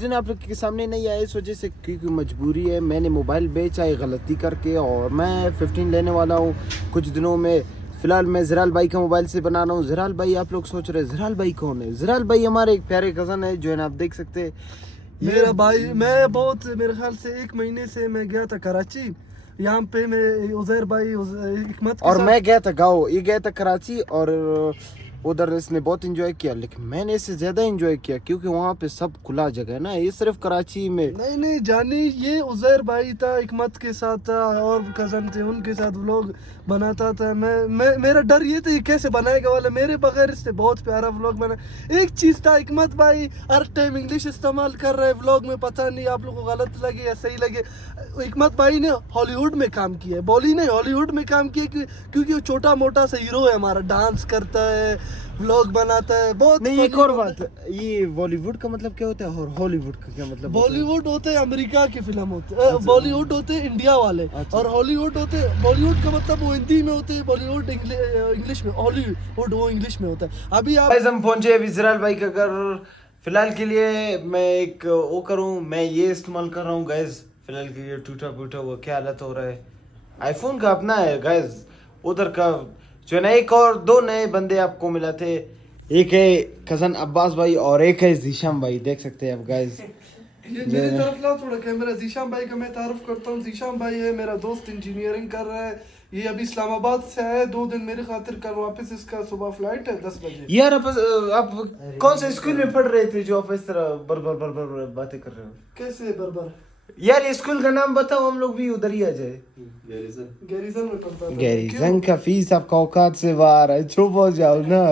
दिन आप लोग के सामने नहीं आया इस वजह से क्योंकि मजबूरी है। मैंने मोबाइल बेचा है गलती करके और मैं 15 लेने वाला हूँ कुछ दिनों में। फिलहाल मैं ज़राल भाई का मोबाइल से बना रहा हूँ। ज़राल भाई आप लोग सोच रहे हैं ज़राल भाई कौन है? ज़राल भाई हमारे एक प्यारे कज़न है जो है ना आप देख सकते हैं। मेरा भाई मैं बहुत मेरे ख्याल से 1 महीने से मैं गया था कराची। यहाँ पे मैं उज़ैर भाई हिकमत और मैं गया था गाँव, ये गया था कराची और उधर इसने बहुत एंजॉय किया, लेकिन मैंने इससे ज़्यादा एंजॉय किया क्योंकि वहाँ पे सब खुला जगह है ना। ये सिर्फ कराची में नहीं जानी, ये उज़ैर भाई था, हिकमत के साथ था और कज़न थे, उनके साथ व्लॉग बनाता था। मैं मेरा डर ये था ये कैसे बनाएगा वाला, मेरे बगैर इससे बहुत प्यारा व्लॉग बना। एक चीज़ था, हिकमत भाई हर टाइम इंग्लिश इस्तेमाल कर रहे हैं व्लॉग में, पता नहीं आप लोगों को गलत लगे या सही लगे। हिकमत भाई ने हॉलीवुड में काम किया है, बॉली ने हॉलीवुड में काम किया क्योंकि वो छोटा मोटा सा हीरो है हमारा, डांस करता है, व्लॉग बनाता है। बहुत नहीं, एक और बात, ये बॉलीवुड का मतलब क्या होता है और हॉलीवुड का क्या मतलब? बॉलीवुड होते हैं अमेरिका की फिल्म होते हैं, बॉलीवुड होते हैं इंडिया वाले, और हॉलीवुड होते हैं, बॉलीवुड का मतलब वो हिंदी में होते हैं, बॉलीवुड इंग्लिश में, हॉलीवुड वो इंग्लिश में होता है। अभी आप हम पहुंचे अभी ज़राल भाई का घर। फिलहाल के लिए मैं एक वो करूं, मैं ये इस्तेमाल कर रहा हूँ गाइज। फिलहाल के लिए टूटा फूटा हुआ क्या हालत हो रहा है। आईफोन का अपना है गाइज, उधर का जो है ना। एक और 2 नए बंदे आपको मिला थे, एक है कज़न अब्बास भाई और एक है ज़ीशान भाई, देख सकते हैं आप गाइज। ये मेरी तरफ लाओ थोड़ा कैमरा। ज़ीशान भाई का मैं तारुफ करता हूँ। ज़ीशान भाई है मेरा दोस्त, इंजीनियरिंग कर रहा है। ये अभी इस्लामाबाद से आया है 2 दिन मेरे खातिर, कल वापस इसका सुबह फ्लाइट है 10 बजे। यार आप कौन से स्कूल में पढ़ रहे थे जो आप इस तरह बर बातें कर रहे हो? कैसे बरबर? यार ये स्कूल का नाम बताओ, हम लोग भी उधर ही आ जाए। गैरिजन में पढ़ता था। गैरिजन का फीस आपका औकात से बाहर है, चुप हो जाओ ना।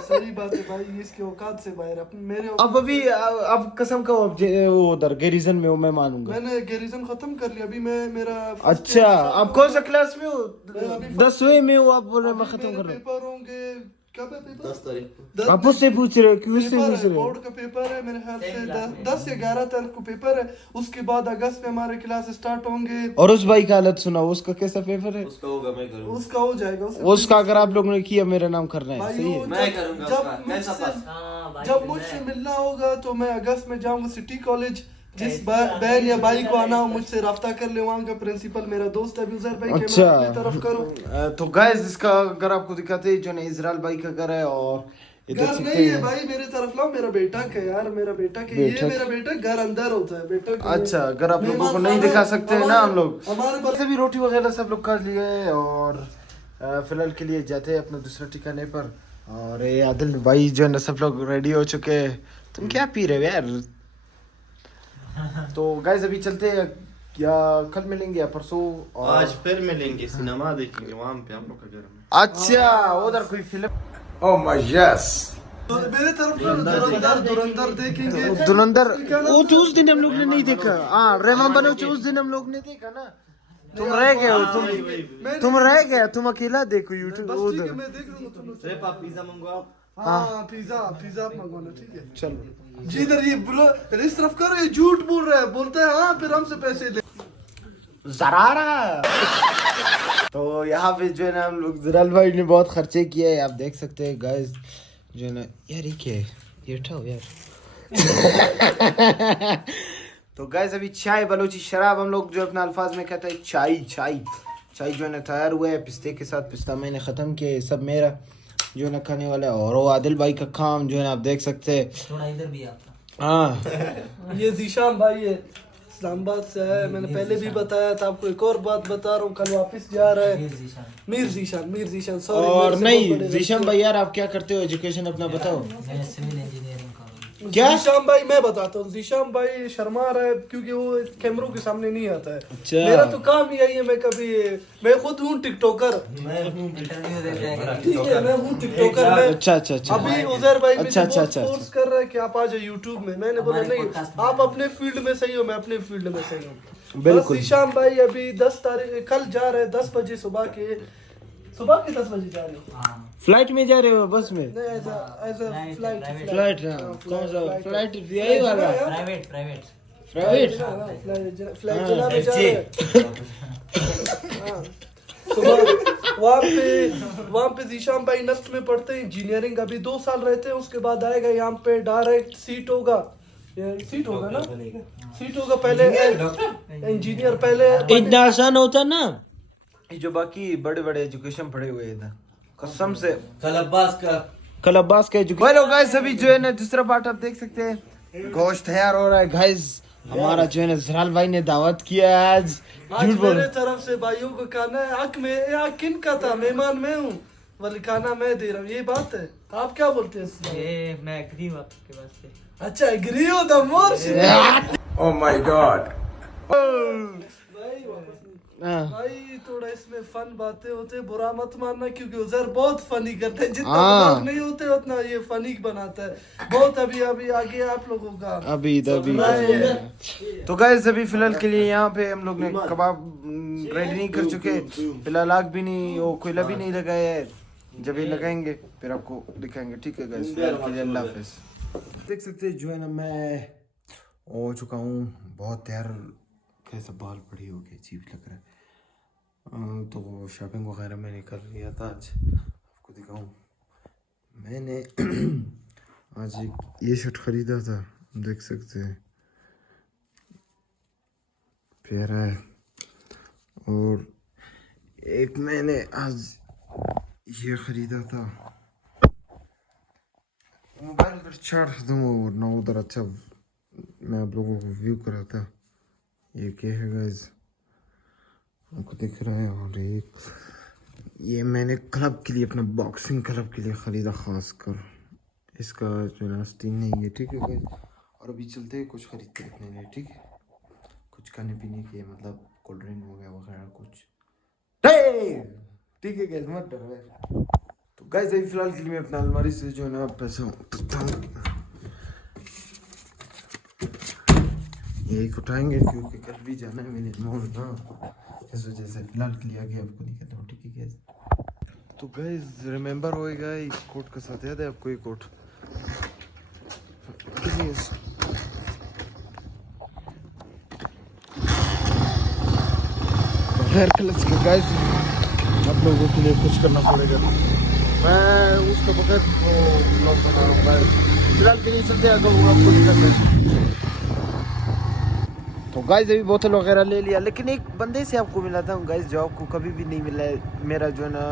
सही बात है भाई, इसके औकात से बाहर मेरे अब अभी अब कसम का वो उधर गैरिजन में हो, मैं मानूंगा। मैंने गैरिजन खत्म कर लिया। अभी मैं मेरा अच्छा, आप कौन सा क्लास में हो? मैं अभी 10वीं में हो? आप बोल रहे मैं खत्म कर रहा हूँ। पेपर होंगे कब है पेपर? 10 तारीख। आप उससे पूछ रहे हो कि उससे पेपर पूछ है, रहे हो? बोर्ड का पेपर है मेरे ख्याल से 10 या 11 तारीख को पेपर है। उसके बाद अगस्त में हमारे क्लास स्टार्ट होंगे। और उस भाई का हालत सुना, उसका कैसा पेपर है? उसका होगा, मैं करूंगा। उसका हो जाएगा। उसका अगर आप लोगों ने किया, मेरा नाम करना है, भाई सही है? मैं करूंगा उसका। कैसा पास? जब मुझसे मिलना होगा तो मैं अगस्त में जाऊंगा सिटी कॉलेज। जिस बहन या भाई को आना हो मुझसे राब्ता कर ले, वहाँ का प्रिंसिपल मेरा दोस्त है उज़ैर भाई। अच्छा, कैमरा अपनी तरफ करो। तो गाइस इसका अगर आपको दिखाते हैं जो ना ज़राल भाई का घर है और इधर घर नहीं है भाई, मेरे तरफ लाओ। मेरा बेटा का यार, मेरा बेटा के ये मेरा बेटा घर अंदर होता है बेटा का। अच्छा, अगर आप लोगों को नहीं दिखा सकते हैं ना, हम लोग हमारे भी रोटी वगैरह सब लोग कर लिए हैं और फिलहाल के लिए जाते हैं अपना दूसरा ठिकाने पर। और ये आदिल भाई जो है ना सब लोग रेडी हो चुके हैं। तुम क्या पी रहे हो यार? तो गाइस अभी चलते हैं, या कल मिलेंगे या परसों, और आज फिर मिलेंगे, सिनेमा देखेंगे वहाँ पे हम लोग का घर में। अच्छा उधर कोई फिल्म। Oh my yes. मेरे तरफ धुरंधर देखेंगे। धुरंधर वो तो उस दिन हम लोग ने नहीं देखा। हाँ, रेवान बनो उस दिन हम लोग ने देखा ना। तुम रह गए हो, तुम रह गए, तुम अकेला देखो यूट्यूब उधर। मैं देख लूंगा तुम लोग। रेपा पिज्जा मंगवाओ। हाँ पिज्जा आप मंगवाना, ठीक है? चलो जिधर ये बोलो इस तरफ करो, ये झूठ बोल रहा है, बोलता है हाँ फिर हमसे पैसे ले। ज़रारा। तो यहाँ पे जो है ना हम लोग ज़राल भाई ने बहुत खर्चे किए हैं, आप देख सकते हैं गाइस जो है ना। यार ये क्या है, ये उठाओ यार। तो गाइस अभी चाय बलोची शराब हम लोग जो अपना अल्फाज में कहते हैं चाय जो है ना तैयार हुआ है पिस्ते के साथ। पिस्ता मैंने ख़त्म किया, ये सब मेरा जो है ना खाने वाला है। और वो आदिल भाई का काम जो है ना आप देख सकते हैं, थोड़ा इधर भी आपका। हाँ ये ज़ीशान भाई है, इस्लामाबाद से है। मैंने पहले भी बताया था आपको, एक और बात बता रहा हूँ, कल वापस जा रहा है। मीर ज़ीशान सॉरी। और नहीं ज़ीशान भाई यार आप क्या करते हो, एजुकेशन अपना बताओ। मैं सिविल इंजीनियरिंग का हूँ। क्या? ज़ीशान भाई मैं बताता हूँ, ज़ीशान भाई शर्मा रहा है क्योंकि वो कैमरों के सामने नहीं आता है। अच्छा। मेरा तो काम ही यही है, मैं खुद हूँ टिकटॉकर। इंटरव्यू देते हैं। ठीक है, मैं हूँ टिकटॉकर। मैं अच्छा अभी उज़ैर भाई मुझे अच्छा। फोर्स कर रहा है कि आप आ जाओ यूट्यूब में। मैंने बोला नहीं, आप अपने फील्ड में सही हो, मैं अपने फील्ड में सही हूँ। बिल्कुल। ज़ीशान भाई अभी 10 तारीख कल जा रहे हैं 10 बजे सुबह के 10 बजे जा रहे हो। फ्लाइट में जा रहे हो बस में? नहीं एज अ फ्लाइट। फ्लाइट, कौन सा फ्लाइट? यही वाला प्राइवेट प्राइवेट। फ्लाइट चला में जा रहे हैं। हाँ। सुबह वहाँ पे ज़ीशान भाई नफ्ट में पढ़ते हैं इंजीनियरिंग, अभी 2 साल रहते हैं, उसके बाद आएगा यहाँ पे डायरेक्ट सीट होगा ये सीट होगा ना, सीट होगा पहले इंजीनियर पहले इतना आसान होता ना, ये जो बाकी बड़े बड़े एजुकेशन पढ़े हुए हैं कसम से कलब्बास का एजुकेशन। हेलो गाइस, अभी जो है ना दूसरा पार्ट आप देख सकते हैं, गोश्त तैयार हो रहा है गाइस। हमारा जो है ना जराल भाई ने दावत किया है आज। आज मेरे तरफ से भाइयों को खाना है। हक किन का था? मेहमान मैं हूँ, वाली खाना मैं दे रहा हूँ, ये बात है। आप क्या बोलते हैं इसमें? ये मैं एग्री हूँ आपके बात से। अच्छा एग्री हो the more. Oh my god. भाई थोड़ा इसमें फन बातें होते, बुरा मत मानना, क्योंकि उज़ैर बहुत फनी करते हैं। जितना लोग नहीं होते उतना ये फनी बनाता है बहुत। अभी अभी आगे आप लोगों का अभी तो गाइस अभी फिलहाल के लिए यहाँ पे हम लोग ने कबाब रेडी नहीं कर चुके, फिलहाल आग भी नहीं, वो कोयला भी नहीं लगाया है। जब ये लगाएंगे फिर आपको दिखाएंगे, ठीक है गाइस? फिलहाल के लिए अल्लाह हाफिज़। देख सकते हैं जो है ना मैं हो चुका हूँ बहुत यार, कैसा बाल बड़ी हो गई, अजीब लग रहा है। तो शॉपिंग वगैरह मैंने कर लिया था आज, आपको दिखाऊं। मैंने आज एक ये शर्ट ख़रीदा था, देख सकते हैं प्यारा है। और एक मैंने आज ये ख़रीदा था, मोबाइल पर चार्ज दूँ और ना उधर। अच्छा मैं आप लोगों को व्यू करा था, ये क्या है गाइस, आपको दिख रहा है। और एक ये मैंने क्लब के लिए, अपना बॉक्सिंग क्लब के लिए ख़रीदा ख़ास कर। इसका जो है आस्तीन नहीं है, ठीक है गाइस? और अभी चलते हैं कुछ ख़रीद के रखने लिए, ठीक है? कुछ खाने पीने के, मतलब कोल्ड ड्रिंक हो गया वगैरह कुछ, ठीक है गाइस? मत डरो। तो गाइस अभी फ़िलहाल के लिए मैं अपना अलमारी से जो है ना पैसा यही उठाएंगे, क्योंकि कल भी जाना है मैंने मोड़ ना, इस वजह से फिलहाल के लिए आगे आपको नहीं कहता हूँ, ठीक है गाइस? तो गाइस रिमेंबर होएगा एक कोट का साथ, याद है आपको? ये कोट हेयर क्लच के गाइस, आप लोगों के लिए कुछ करना पड़ेगा। मैं उसका बगैर वो ब्लॉग बना रहा हूँ, फिलहाल के लिए चलते हैं, वो आपको नहीं करना। तो गाइस अभी बोतल वगैरह ले लिया, लेकिन एक बंदे से आपको मिला था गाइस जो आपको कभी भी नहीं मिला है। मेरा जो है ना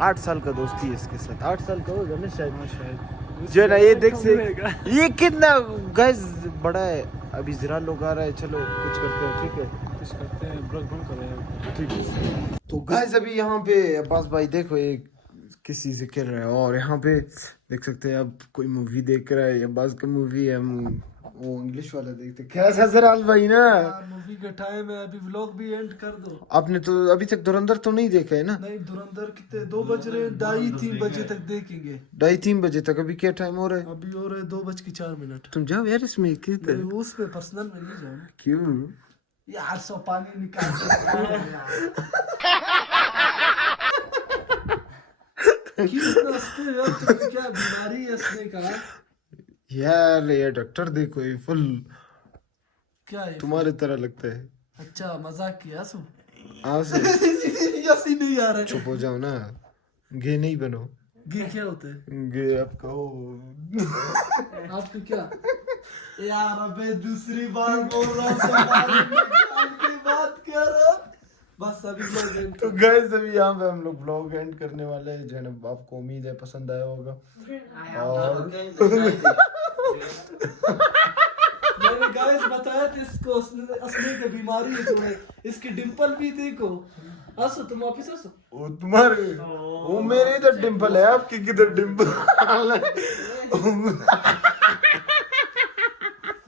8 साल का दोस्ती है इसके साथ, 8 साल का होगा ना शायद जो है ना। ये देख से ये कितना गाइस बड़ा है। अभी जरा लोग आ रहा है, चलो कुछ करते हैं, ठीक है? कुछ करते हैं, ब्लॉग बंद कर रहे हैं, ठीक है? तो गाइस अभी यहाँ पे अब्बास भाई देखो ये किसी से खेल रहा है, और यहाँ पे देख सकते हैं आप कोई मूवी देख रहा है, अब्बास का मूवी है, हम वो इंग्लिश वाला देखते। क्या ससुराल भाई ना, मूवी का टाइम है, अभी व्लॉग भी एंड कर दो। आपने तो अभी तक धुरंधर तो नहीं देखा है ना? नहीं, धुरंधर कितने 2 बज रहे, 2:30-3 बजे तक देखेंगे। 2:30-3 बजे तक। अभी क्या टाइम हो रहा है? अभी हो रहे 2:04। तुम जाओ यार इसमें, किस उस पे पर्सनल में नहीं जाओ। क्यों यार? 100 पानी निकाल क्या बीमारी है हंसने का यार? ये डॉक्टर देखो, ये फुल क्या है, तुम्हारे तरह लगता है। अच्छा मजाक किया सो से नहीं आ रहा है। चुप हो जाओ ना, गे नहीं बनो। गे क्या होता है? गे आपका आपको क्या यार? अबे दूसरी बार बोल रहा हूँ, बात कर बस अभी लोग। तो गाइस अभी यहाँ पे हम लोग ब्लॉग एंड करने वाले हैं, जो है ना आपको उम्मीद है पसंद आया होगा। और मैंने गाइस बताया था इसको असली की बीमारी है थोड़े, इसकी डिंपल भी देखो। हंसो तुम, वापिस हंसो। वो तुम्हारे, वो मेरे इधर डिंपल है, आपकी किधर डिंपल?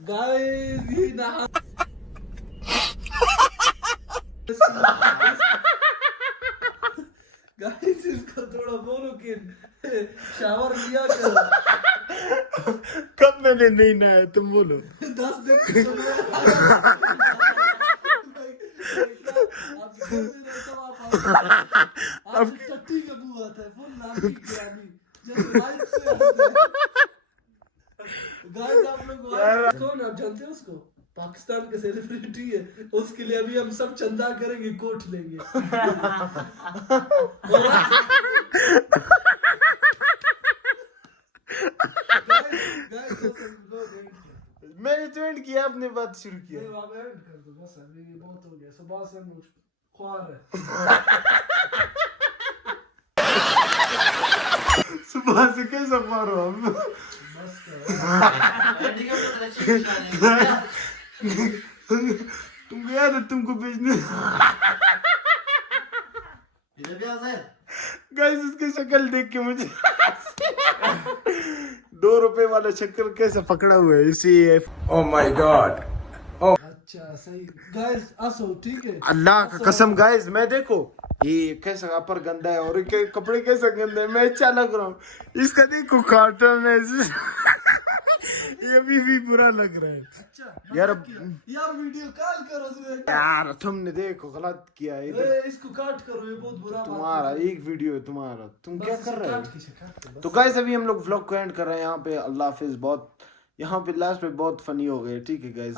गाइस ये ना गाइस इसको थोड़ा बोलो कि शावर लिया करो। कब मैंने नहीं नहाया, तुम बोलो। 10 दिन आप टट्टी का बुआ था, फुल नाम की ग्रामी जैसे लाइफ से गाइस। आप लोग कौन आप जानते हो उसको? पाकिस्तान के सेलिब्रिटी है, उसके लिए अभी हम सब चंदा करेंगे, कोट लेंगे। गाइस मैंने तो एंड किया, आपने बात शुरू किया। नहीं अब एंड कर दो बस, अभी ये बहुत हो गया, सुबह से मुझ ख्वार है। सुबह से कैसा मारो हम? बस करो। तुमको याद है तुमको भेजने इधर भी आ जाए। गाइस इसकी शक्ल देख के मुझे 2 रुपए वाला शक्ल कैसे पकड़ा हुआ है इसी। Oh my god. अच्छा सही गाइस, असो ठीक है। अल्लाह का कसम गाइस, मैं देखो ये कैसा अपर गंदा है और के कपड़े कैसे गंदे हैं, मैं अच्छा लग रहा हूँ। इसका देखो कार्टून है ये भी बुरा लग रहा है। अच्छा यार यार वीडियो कॉल करो इसमें। यार तुमने देखो गलत किया है इधर। इसको काट करो, ये बहुत बुरा बात तुम्हारा है। एक वीडियो है तुम्हारा, तुम बस क्या इसे कर रहे काट हो? के काट दो, तो बस। गाइस अभी हम लोग व्लॉग को एंड कर रहे हैं यहाँ पे। अल्लाह हाफिज। बहुत यहाँ पे लास्ट में बहुत फनी हो गए, ठीक है गाइस।